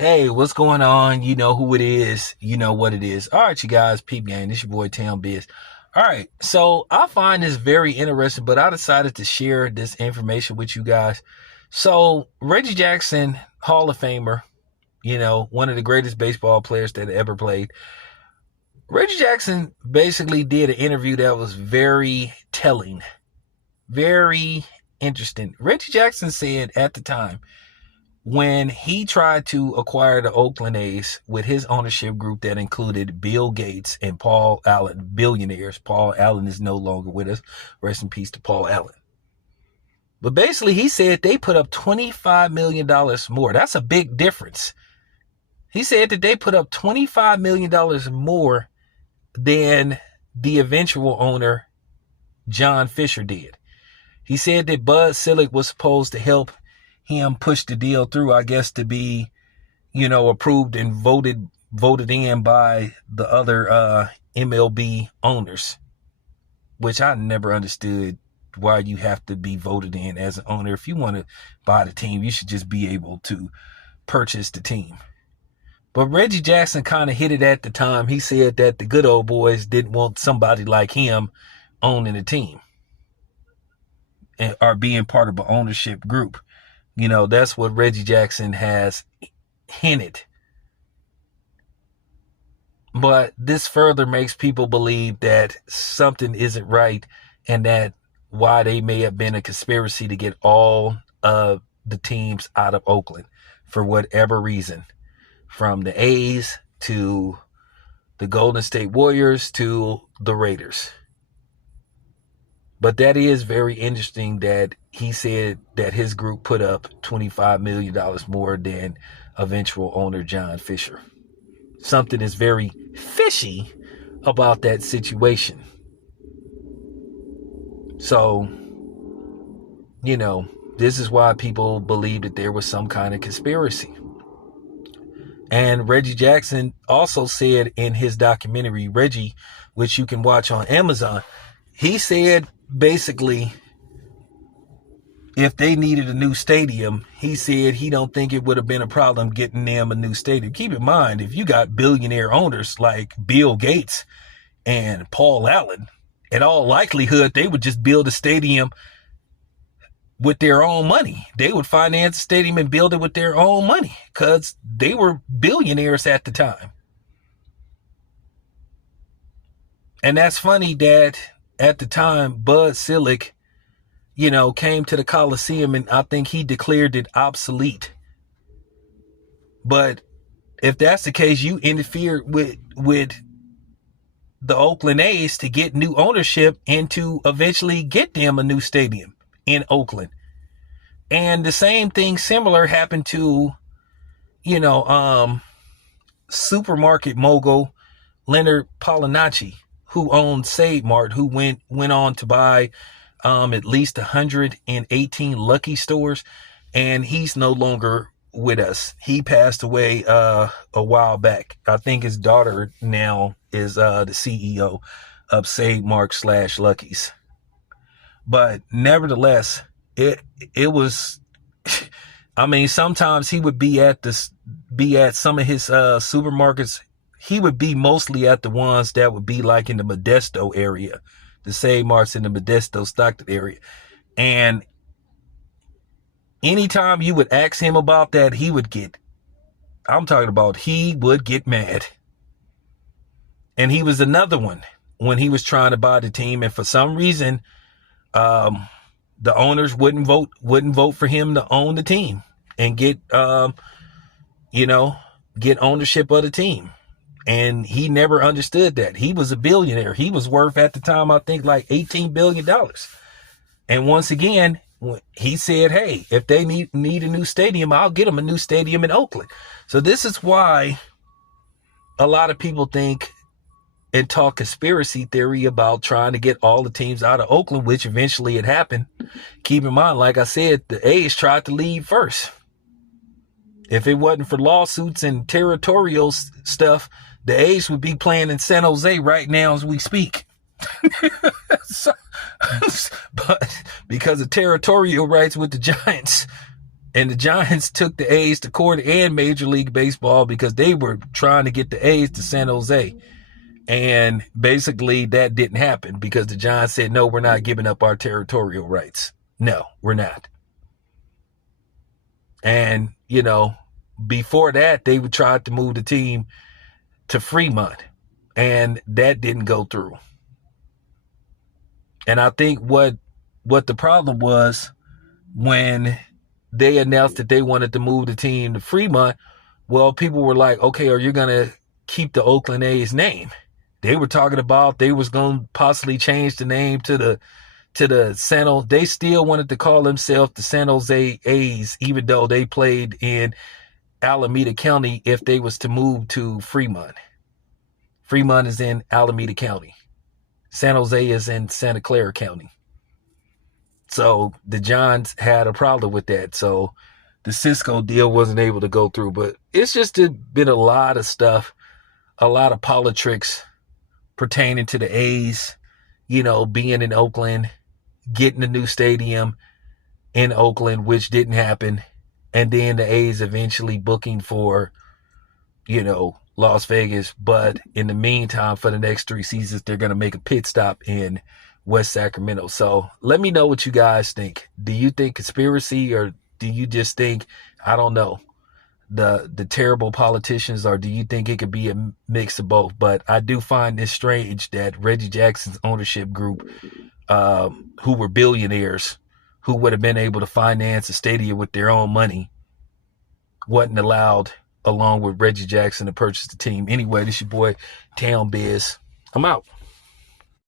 Hey, what's going on? You know who it is. You know what it is. All right, you guys, peep gang. This your boy Tam Biz. All right, so I find this very interesting, but I decided to share this information with you guys. So Reggie Jackson, Hall of Famer, one of the greatest baseball players that ever played. Reggie Jackson basically did an interview that was very telling, very interesting. Reggie Jackson said at the time, when he tried to acquire the Oakland A's with his ownership group that included Bill Gates and Paul Allen, billionaires. Paul Allen is no longer with us. Rest in peace to Paul Allen. But basically, he said they put up $25 million more. That's a big difference. He said that they put up $25 million more than the eventual owner, John Fisher, did. He said that Bud Selig was supposed to help him push the deal through, I guess, to be, approved and voted in by the other MLB owners, which I never understood why you have to be voted in as an owner. If you want to buy the team, you should just be able to purchase the team. But Reggie Jackson kind of hit it at the time. He said that the good old boys didn't want somebody like him owning the team or being part of an ownership group. That's what Reggie Jackson has hinted. But this further makes people believe that something isn't right and that why they may have been a conspiracy to get all of the teams out of Oakland for whatever reason, from the A's to the Golden State Warriors to the Raiders. But that is very interesting that he said that his group put up $25 million more than eventual owner John Fisher. Something is very fishy about that situation. So, this is why people believe that there was some kind of conspiracy. And Reggie Jackson also said in his documentary, Reggie, which you can watch on Amazon, he said basically, if they needed a new stadium, he said he don't think it would have been a problem getting them a new stadium. Keep in mind, if you got billionaire owners like Bill Gates and Paul Allen, in all likelihood, they would just build a stadium with their own money. They would finance a stadium and build it with their own money because they were billionaires at the time. And that's funny that at the time, Bud Selig, came to the Coliseum and I think he declared it obsolete. But if that's the case, you interfered with the Oakland A's to get new ownership and to eventually get them a new stadium in Oakland. And the same thing similar happened to, supermarket mogul Leonard Polinacci, who owned Save Mart, who went on to buy at least 118 Lucky stores, and he's no longer with us. He passed away a while back. I think his daughter now is the CEO of Save Mart / Lucky's. But nevertheless, it was. I mean, sometimes he would be at some of his supermarkets. He would be mostly at the ones that would be like in the Modesto area, the Save Marts in the Modesto, Stockton area. And anytime you would ask him about that, he would get mad. And he was another one when he was trying to buy the team. And for some reason, the owners wouldn't vote for him to own the team and get ownership of the team. And he never understood that. He was a billionaire. He was worth at the time, I think, like $18 billion. And once again, he said, hey, if they need a new stadium, I'll get them a new stadium in Oakland. So this is why a lot of people think and talk conspiracy theory about trying to get all the teams out of Oakland, which eventually it happened. Keep in mind, like I said, the A's tried to leave first. If it wasn't for lawsuits and territorial stuff, the A's would be playing in San Jose right now as we speak. But because of territorial rights with the Giants, And the Giants took the A's to court and Major League Baseball because they were trying to get the A's to San Jose. And basically that didn't happen because the Giants said, no, we're not giving up our territorial rights. No, we're not. And, before that, they would try to move the team to Fremont. And that didn't go through. And I think what the problem was when they announced that they wanted to move the team to Fremont, well, people were like, okay, are you going to keep the Oakland A's name? They were talking about they was going to possibly change the name to the San Jose. They still wanted to call themselves the San Jose A's, even though they played in Alameda County if they was to move to Fremont. Fremont is in Alameda County. San Jose is in Santa Clara County. So the Giants had a problem with that. So the Cisco deal wasn't able to go through. But it's just been a lot of stuff, a lot of politics pertaining to the A's, being in Oakland, getting a new stadium in Oakland, which didn't happen. And then the A's eventually booking for, Las Vegas. But in the meantime, for the next 3 seasons, they're going to make a pit stop in West Sacramento. So let me know what you guys think. Do you think conspiracy, or do you just think, I don't know, the terrible politicians, or do you think it could be a mix of both? But I do find this strange that Reggie Jackson's ownership group, who were billionaires, who would have been able to finance a stadium with their own money, wasn't allowed, along with Reggie Jackson, to purchase the team. Anyway, this is your boy, Town Biz. I'm out.